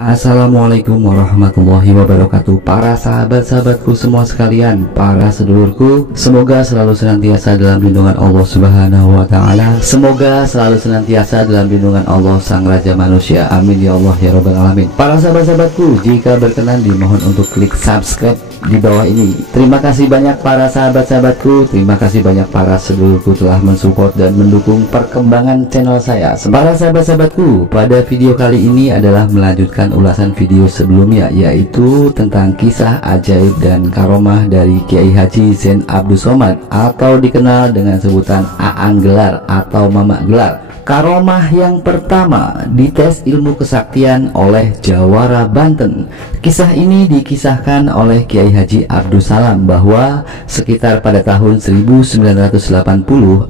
Assalamualaikum warahmatullahi wabarakatuh. Para sahabat-sahabatku semua sekalian, para sedulurku, semoga selalu senantiasa dalam lindungan Allah Subhanahu wa Ta'ala. Semoga selalu senantiasa dalam lindungan Allah Sang Raja Manusia. Amin ya Allah ya Rabbal Alamin. Para sahabat-sahabatku, jika berkenan dimohon untuk klik subscribe di bawah ini. Terima kasih banyak para sahabat-sahabatku, terima kasih banyak para sedulurku telah mensupport dan mendukung perkembangan channel saya. Para sahabat-sahabatku, pada video kali ini adalah melanjutkan ulasan video sebelumnya, yaitu tentang kisah ajaib dan karomah dari Kiai Haji Zain Abdus Somad atau dikenal dengan sebutan Aang Gelar atau Mamak Gelar. Karomah yang pertama, dites ilmu kesaktian oleh Jawara Banten. Kisah ini dikisahkan oleh Kiai Haji Abdus Salam bahwa sekitar pada tahun 1980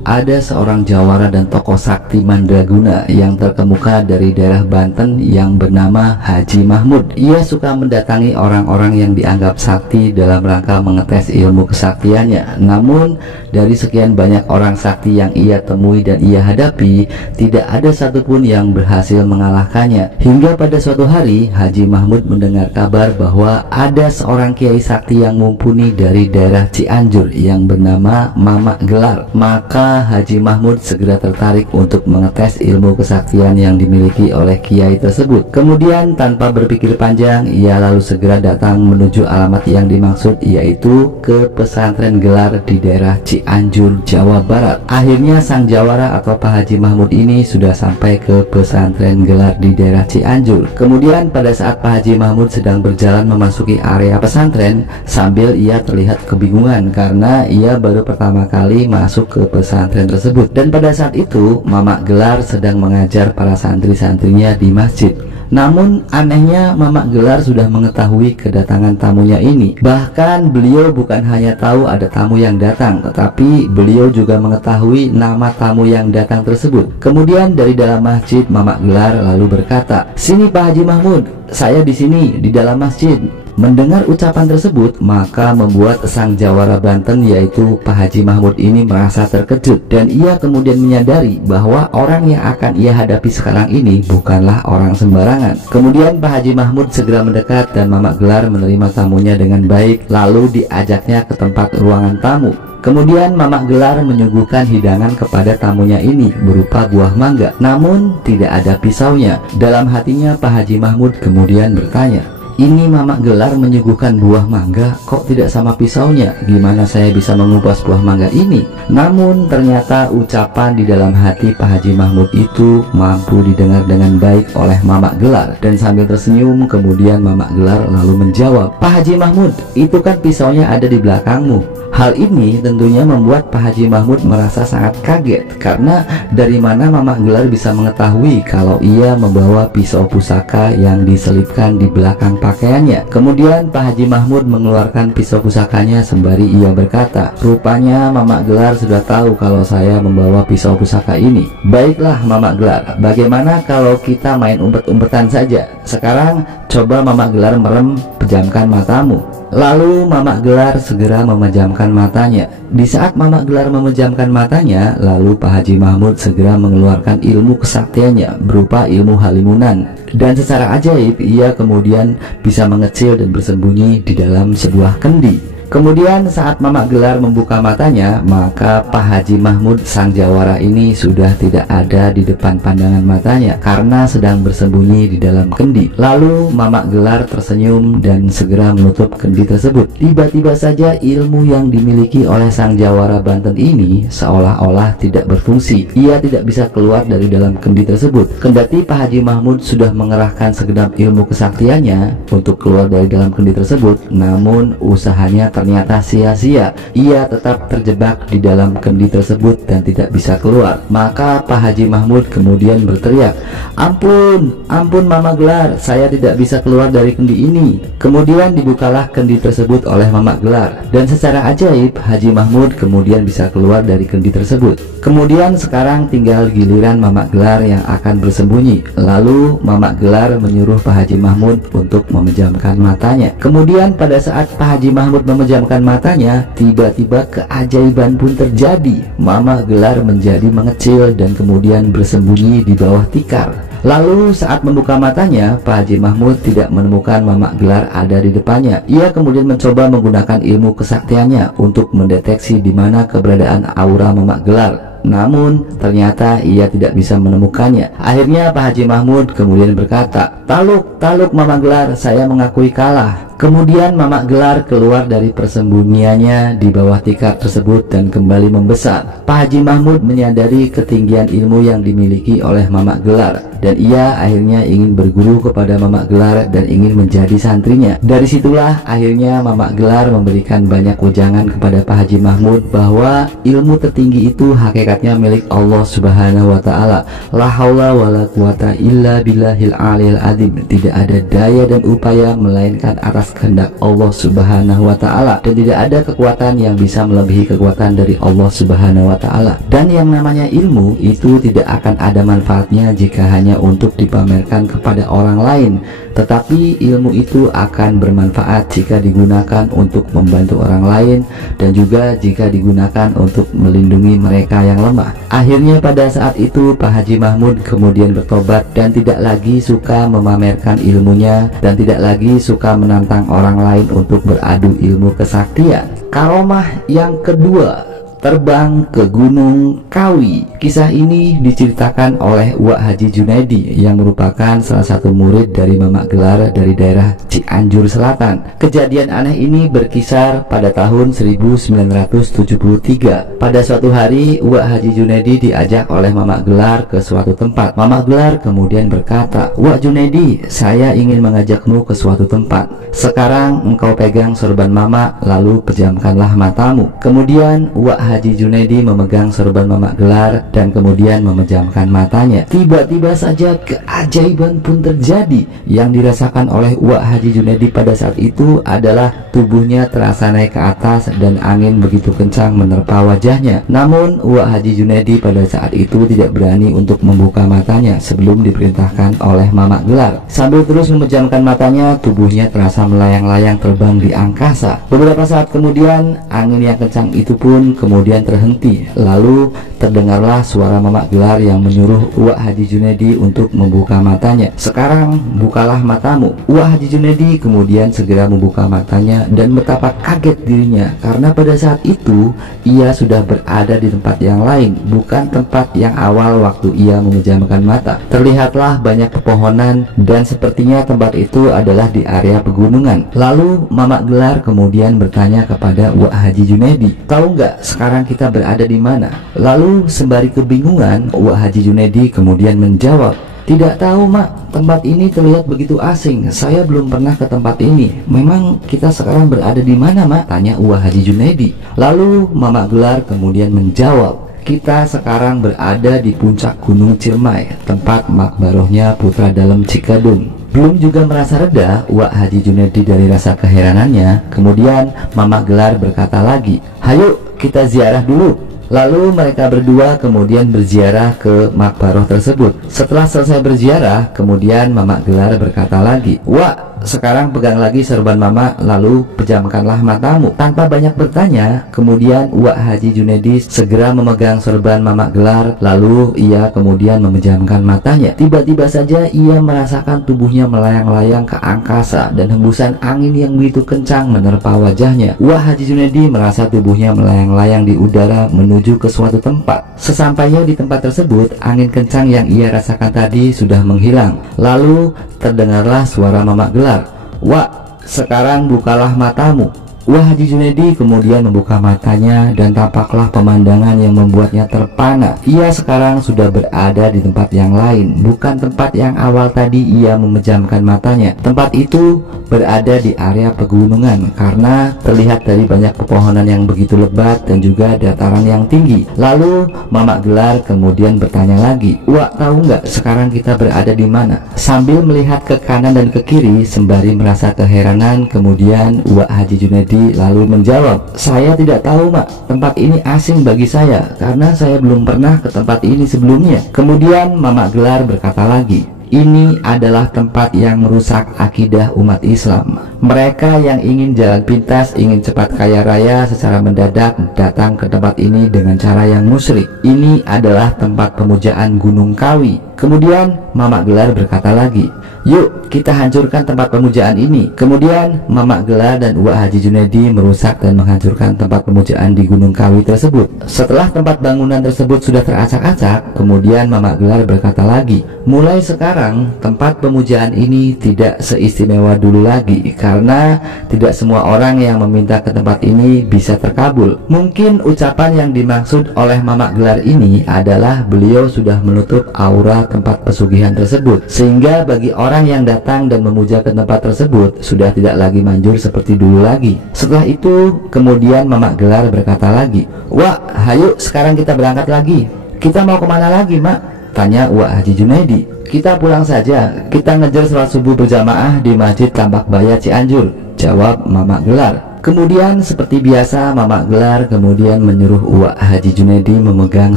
ada seorang jawara dan tokoh sakti mandraguna yang terkemuka dari daerah Banten yang bernama Haji Mahmud. Ia suka mendatangi orang-orang yang dianggap sakti dalam rangka mengetes ilmu kesaktiannya. Namun dari sekian banyak orang sakti yang ia temui dan ia hadapi, tidak ada satupun yang berhasil mengalahkannya. Hingga pada suatu hari Haji Mahmud mendengar kabar bahwa ada seorang kiai sakti yang mumpuni dari daerah Cianjur yang bernama Mamak Gelar. Maka Haji Mahmud segera tertarik untuk mengetes ilmu kesaktian yang dimiliki oleh kiai tersebut. Kemudian tanpa berpikir panjang, ia lalu segera datang menuju alamat yang dimaksud, yaitu ke pesantren Gelar di daerah Cianjur, Jawa Barat. Akhirnya sang jawara atau Pak Haji Mahmud ini sudah sampai ke pesantren Gelar di daerah Cianjur. Kemudian pada saat Pak Haji Mahmud sedang berjalan memasuki area pesantren, sambil ia terlihat kebingungan karena ia baru pertama kali masuk ke pesantren tersebut. Dan pada saat itu Mamak Gelar sedang mengajar para santri-santrinya di masjid. Namun anehnya Mamak Gelar sudah mengetahui kedatangan tamunya ini. Bahkan beliau bukan hanya tahu ada tamu yang datang, tetapi beliau juga mengetahui nama tamu yang datang tersebut. Kemudian dari dalam masjid Mamak Gelar lalu berkata, "Sini Pak Haji Mahmud, saya di sini di dalam masjid." Mendengar ucapan tersebut, maka membuat sang jawara Banten yaitu Pak Haji Mahmud ini merasa terkejut, dan ia kemudian menyadari bahwa orang yang akan ia hadapi sekarang ini bukanlah orang sembarangan. Kemudian Pak Haji Mahmud segera mendekat dan Mamak Gelar menerima tamunya dengan baik, lalu diajaknya ke tempat ruangan tamu. Kemudian Mamak Gelar menyuguhkan hidangan kepada tamunya ini berupa buah mangga, namun tidak ada pisaunya. Dalam hatinya Pak Haji Mahmud kemudian bertanya, "Ini Mamak Gelar menyuguhkan buah mangga, kok tidak sama pisaunya? Gimana saya bisa mengupas buah mangga ini?" Namun ternyata ucapan di dalam hati Pak Haji Mahmud itu mampu didengar dengan baik oleh Mamak Gelar. Dan sambil tersenyum kemudian Mamak Gelar lalu menjawab, "Pak Haji Mahmud, itu kan pisaunya ada di belakangmu." Hal ini tentunya membuat Pak Haji Mahmud merasa sangat kaget, karena dari mana Mamak Gelar bisa mengetahui kalau ia membawa pisau pusaka yang diselipkan di belakang pakaiannya. Kemudian Pak Haji Mahmud mengeluarkan pisau pusakanya sembari ia berkata, "Rupanya Mamak Gelar sudah tahu kalau saya membawa pisau pusaka ini. Baiklah Mamak Gelar, bagaimana kalau kita main umpet-umpetan saja? Sekarang coba Mamak Gelar merem, pejamkan matamu." Lalu Mamak Gelar segera memejamkan matanya. Di saat Mamak Gelar memejamkan matanya, lalu Pak Haji Mahmud segera mengeluarkan ilmu kesaktiannya berupa ilmu halimunan. Dan secara ajaib ia kemudian bisa mengecil dan bersembunyi di dalam sebuah kendi. Kemudian saat Mamak Gelar membuka matanya, maka Pak Haji Mahmud sang jawara ini sudah tidak ada di depan pandangan matanya karena sedang bersembunyi di dalam kendi. Lalu Mamak Gelar tersenyum dan segera menutup kendi tersebut. Tiba-tiba saja ilmu yang dimiliki oleh sang jawara Banten ini seolah-olah tidak berfungsi. Ia tidak bisa keluar dari dalam kendi tersebut. Kendati Pak Haji Mahmud sudah mengerahkan segenap ilmu kesaktiannya untuk keluar dari dalam kendi tersebut, namun usahanya ternyata sia-sia. Ia tetap terjebak di dalam kendi tersebut dan tidak bisa keluar. Maka Pak Haji Mahmud kemudian berteriak, "Ampun, ampun Mamak Gelar, saya tidak bisa keluar dari kendi ini." Kemudian dibukalah kendi tersebut oleh Mamak Gelar, dan secara ajaib Haji Mahmud kemudian bisa keluar dari kendi tersebut. Kemudian sekarang tinggal giliran Mamak Gelar yang akan bersembunyi. Lalu Mamak Gelar menyuruh Pak Haji Mahmud untuk memejamkan matanya. Kemudian pada saat Pak Haji Mahmud memejamkan matanya, tiba-tiba keajaiban pun terjadi. Mamak Gelar menjadi mengecil dan kemudian bersembunyi di bawah tikar. Lalu saat membuka matanya, Pak Haji Mahmud tidak menemukan Mamak Gelar ada di depannya. Ia kemudian mencoba menggunakan ilmu kesaktiannya untuk mendeteksi di mana keberadaan aura Mamak Gelar. Namun ternyata ia tidak bisa menemukannya. Akhirnya Pak Haji Mahmud kemudian berkata, "Taluk, taluk Mamak Gelar, saya mengakui kalah." Kemudian Mamak Gelar keluar dari persembunyiannya di bawah tikar tersebut dan kembali membesar. Pak Haji Mahmud menyadari ketinggian ilmu yang dimiliki oleh Mamak Gelar, dan ia akhirnya ingin berguru kepada Mamak Gelar dan ingin menjadi santrinya. Dari situlah akhirnya Mamak Gelar memberikan banyak wejangan kepada Pak Haji Mahmud bahwa ilmu tertinggi itu hakikatnya milik Allah Subhanahu wa Ta'ala. La haula wala quwata illa billahil aliyil azim. Tidak ada daya dan upaya melainkan atas kehendak Allah Subhanahu wa Ta'ala, dan tidak ada kekuatan yang bisa melebihi kekuatan dari Allah Subhanahu wa Ta'ala. Dan yang namanya ilmu itu tidak akan ada manfaatnya jika hanya untuk dipamerkan kepada orang lain, tetapi ilmu itu akan bermanfaat jika digunakan untuk membantu orang lain dan juga jika digunakan untuk melindungi mereka yang lemah. Akhirnya pada saat itu Pak Haji Mahmud kemudian bertobat dan tidak lagi suka memamerkan ilmunya dan tidak lagi suka menantang orang lain untuk beradu ilmu kesaktian. Karomah yang kedua, terbang ke Gunung Kawi. Kisah ini diceritakan oleh Uwak Haji Junaidi yang merupakan salah satu murid dari Mamak Gelar dari daerah Cianjur Selatan. Kejadian aneh ini berkisar pada tahun 1973. Pada suatu hari Uwak Haji Junaidi diajak oleh Mamak Gelar ke suatu tempat. Mamak Gelar kemudian berkata, "Uwak Junaidi, saya ingin mengajakmu ke suatu tempat. Sekarang engkau pegang sorban Mamak, lalu pejamkanlah matamu." Kemudian Uwak Haji Junaidi memegang sorban Mamak Gelar dan kemudian memejamkan matanya. Tiba-tiba saja keajaiban pun terjadi. Yang dirasakan oleh Uwak Haji Junaidi pada saat itu adalah tubuhnya terasa naik ke atas dan angin begitu kencang menerpa wajahnya. Namun Uwak Haji Junaidi pada saat itu tidak berani untuk membuka matanya sebelum diperintahkan oleh Mamak Gelar. Sambil terus memejamkan matanya, tubuhnya terasa melayang-layang terbang di angkasa. Beberapa saat kemudian angin yang kencang itu pun kemudian terhenti. Lalu terdengarlah suara Mamak Gelar yang menyuruh Uwak Haji Junaidi untuk membuka matanya. "Sekarang bukalah matamu." Uwak Haji Junaidi kemudian segera membuka matanya dan betapa kaget dirinya karena pada saat itu ia sudah berada di tempat yang lain, bukan tempat yang awal waktu ia memejamkan mata. Terlihatlah banyak pepohonan dan sepertinya tempat itu adalah di area pegunungan. Lalu Mamak Gelar kemudian bertanya kepada Uwak Haji Junaidi, "Tahu nggak sekarang kita berada di mana?" Lalu sembari kebingungan, Uwak Haji Junaidi kemudian menjawab, "Tidak tahu, Mak. Tempat ini terlihat begitu asing. Saya belum pernah ke tempat ini. Memang kita sekarang berada di mana, Mak?" tanya Uwak Haji Junaidi. Lalu Mamak Gelar kemudian menjawab, "Kita sekarang berada di puncak Gunung Ciremai, tempat makbarohnya Putra Dalem Cikadung." Belum juga merasa reda Uwak Haji Junaidi dari rasa keheranannya, kemudian Mamak Gelar berkata lagi, "Hayo kita ziarah dulu." Lalu mereka berdua kemudian berziarah ke makbaroh tersebut. Setelah selesai berziarah, kemudian Mamak Gelar berkata lagi, "Wak, sekarang pegang lagi sorban Mama, lalu pejamkanlah matamu." Tanpa banyak bertanya, kemudian Uwak Haji Junaidi segera memegang sorban Mamak Gelar, lalu ia kemudian memejamkan matanya. Tiba-tiba saja ia merasakan tubuhnya melayang-layang ke angkasa dan hembusan angin yang begitu kencang menerpa wajahnya. Uwak Haji Junaidi merasa tubuhnya melayang-layang di udara menuju ke suatu tempat. Sesampainya di tempat tersebut, angin kencang yang ia rasakan tadi sudah menghilang. Lalu terdengarlah suara Mamak Gelar, "Wak, sekarang bukalah matamu." Uwak Haji Junaidi kemudian membuka matanya dan tampaklah pemandangan yang membuatnya terpana. Ia sekarang sudah berada di tempat yang lain, bukan tempat yang awal tadi ia memejamkan matanya. Tempat itu berada di area pegunungan karena terlihat dari banyak pepohonan yang begitu lebat dan juga dataran yang tinggi. Lalu Mamak Gelar kemudian bertanya lagi, "Wak, tahu nggak sekarang kita berada di mana?" Sambil melihat ke kanan dan ke kiri sembari merasa keheranan, kemudian Uwak Haji Junaidi lalu menjawab, "Saya tidak tahu, Mak. Tempat ini asing bagi saya karena saya belum pernah ke tempat ini sebelumnya." Kemudian Mamak Gelar berkata lagi, ini adalah tempat yang merusak akidah umat Islam. Mereka yang ingin jalan pintas, ingin cepat kaya raya secara mendadak datang ke tempat ini dengan cara yang musyrik. Ini adalah tempat pemujaan Gunung Kawi. Kemudian Mamak Gelar berkata lagi, "Yuk kita hancurkan tempat pemujaan ini." Kemudian Mamak Gelar dan Uwak Haji Junaidi merusak dan menghancurkan tempat pemujaan di Gunung Kawi tersebut. Setelah tempat bangunan tersebut sudah teracak-acak, kemudian Mamak Gelar berkata lagi, "Mulai sekarang tempat pemujaan ini tidak seistimewa dulu lagi, karena tidak semua orang yang meminta ke tempat ini bisa terkabul." Mungkin ucapan yang dimaksud oleh Mamak Gelar ini adalah beliau sudah menutup aura tempat pesugihan tersebut, sehingga bagi orang yang datang dan memuja ke tempat tersebut sudah tidak lagi manjur seperti dulu lagi. Setelah itu kemudian Mamak Gelar berkata lagi, "Wak, hayu sekarang kita berangkat lagi." "Kita mau kemana lagi, Mak?" tanya Uwak Haji Junaidi. "Kita pulang saja, kita ngejar sholat subuh berjamaah di Masjid Tambak Baya Cianjur," jawab Mamak Gelar. Kemudian seperti biasa Mamak Gelar kemudian menyuruh Uwak Haji Junaidi memegang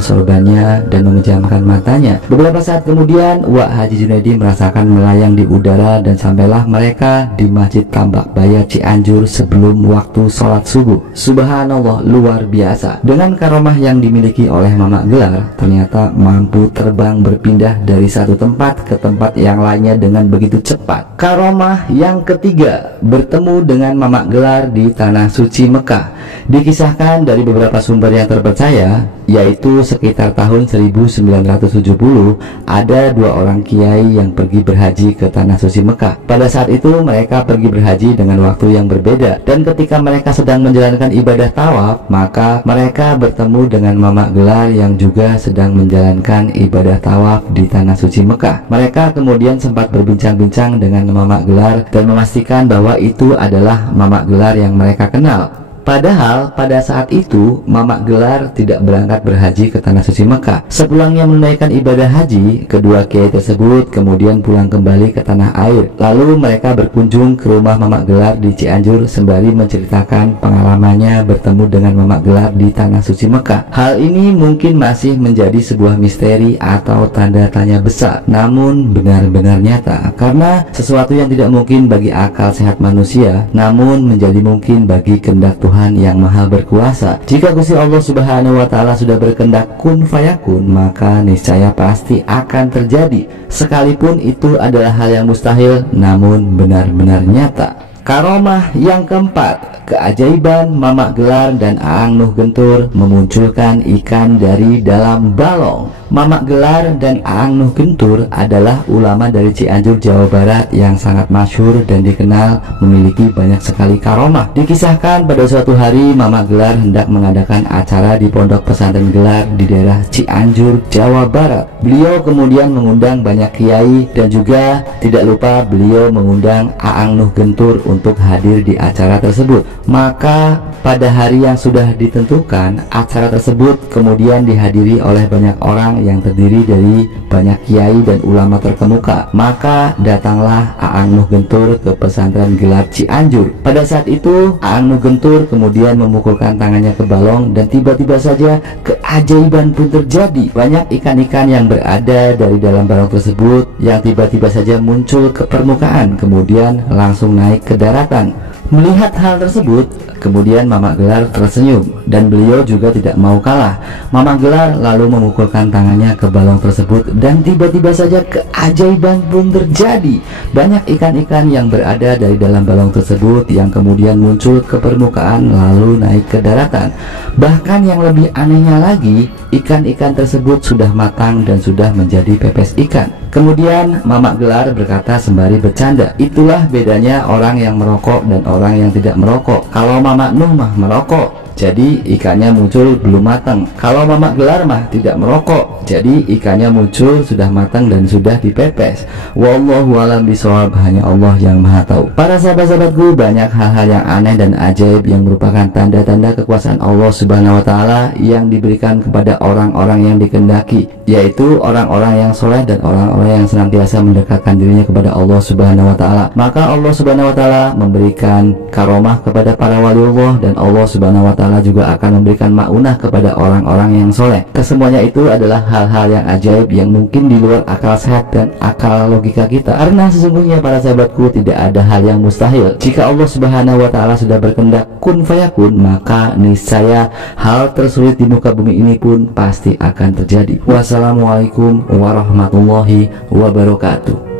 sorbannya dan memejamkan matanya. Beberapa saat kemudian Uwak Haji Junaidi merasakan melayang di udara dan sampailah mereka di Masjid Tambak Baya Cianjur sebelum waktu sholat subuh. Subhanallah, luar biasa. Dengan karomah yang dimiliki oleh Mamak Gelar, ternyata mampu terbang berpindah dari satu tempat ke tempat yang lainnya dengan begitu cepat. Karomah yang ketiga, bertemu dengan Mamak Gelar di Tanah Suci Mekah. Dikisahkan dari beberapa sumber yang terpercaya, yaitu sekitar tahun 1970 ada dua orang kiai yang pergi berhaji ke Tanah Suci Mekah. Pada saat itu mereka pergi berhaji dengan waktu yang berbeda, dan ketika mereka sedang menjalankan ibadah tawaf, maka mereka bertemu dengan Mamak Gelar yang juga sedang menjalankan ibadah tawaf di Tanah Suci Mekah. Mereka kemudian sempat berbincang-bincang dengan Mamak Gelar dan memastikan bahwa itu adalah Mamak Gelar yang mereka kenal. Padahal pada saat itu Mamak Gelar tidak berangkat berhaji ke Tanah Suci Mekah. Sepulangnya menunaikan ibadah haji, kedua kiai tersebut kemudian pulang kembali ke tanah air. Lalu mereka berkunjung ke rumah Mamak Gelar di Cianjur sembari menceritakan pengalamannya bertemu dengan Mamak Gelar di Tanah Suci Mekah. Hal ini mungkin masih menjadi sebuah misteri atau tanda tanya besar, namun benar-benar nyata, karena sesuatu yang tidak mungkin bagi akal sehat manusia namun menjadi mungkin bagi kehendak Tuhan yang maha berkuasa. Jika Gusti Allah Subhanahu wa Ta'ala sudah berkehendak kun fayakun, maka niscaya pasti akan terjadi, sekalipun itu adalah hal yang mustahil namun benar-benar nyata. Karomah yang keempat, keajaiban Mamak Gelar dan Aang Nuh Gentur memunculkan ikan dari dalam balong. Mamak Gelar dan Aang Nuh Gentur adalah ulama dari Cianjur, Jawa Barat yang sangat masyhur dan dikenal memiliki banyak sekali karomah. Dikisahkan pada suatu hari Mamak Gelar hendak mengadakan acara di Pondok Pesantren Gelar di daerah Cianjur, Jawa Barat. Beliau kemudian mengundang banyak kiai dan juga tidak lupa beliau mengundang Aang Nuh Gentur untuk hadir di acara tersebut. Maka pada hari yang sudah ditentukan, acara tersebut kemudian dihadiri oleh banyak orang yang terdiri dari banyak kiai dan ulama terkemuka. Maka datanglah Aang Nuh Gentur ke pesantren Gelar Cianjur. Pada saat itu Aang Nuh Gentur kemudian memukulkan tangannya ke balong dan tiba-tiba saja keajaiban pun terjadi. Banyak ikan-ikan yang berada dari dalam balong tersebut yang tiba-tiba saja muncul ke permukaan, kemudian langsung naik ke daratan. Melihat hal tersebut, kemudian Mamak Gelar tersenyum dan beliau juga tidak mau kalah. Mamak Gelar lalu memukulkan tangannya ke balong tersebut dan tiba-tiba saja keajaiban pun terjadi. Banyak ikan-ikan yang berada dari dalam balong tersebut yang kemudian muncul ke permukaan lalu naik ke daratan. Bahkan yang lebih anehnya lagi, ikan-ikan tersebut sudah matang dan sudah menjadi pepes ikan. Kemudian Mamak Gelar berkata sembari bercanda, "Itulah bedanya orang yang merokok dan orang yang tidak merokok. Kalau Mamak Nuh mah merokok, jadi ikannya muncul belum matang. Kalau Mamak Gelar mah tidak merokok, jadi ikannya muncul sudah matang dan sudah dipepes." Wallahu a'lam bishawab, hanya Allah yang maha tahu. Para sahabat-sahabatku, banyak hal-hal yang aneh dan ajaib yang merupakan tanda-tanda kekuasaan Allah Subhanahu wa Ta'ala yang diberikan kepada orang-orang yang dikehendaki, yaitu orang-orang yang soleh dan orang-orang yang senantiasa mendekatkan dirinya kepada Allah Subhanahu wa Ta'ala. Maka Allah Subhanahu wa Ta'ala memberikan karomah kepada para waliullah, dan Allah Subhanahu wa Ta'ala juga akan memberikan maunah kepada orang-orang yang soleh. Kesemuanya itu adalah hal-hal yang ajaib yang mungkin di luar akal sehat dan akal logika kita. Karena sesungguhnya para sahabatku, tidak ada hal yang mustahil. Jika Allah Subhanahu wa Ta'ala sudah berkehendak kun fayakun, maka niscaya hal tersulit di muka bumi ini pun pasti akan terjadi. Wassalamualaikum warahmatullahi wabarakatuh.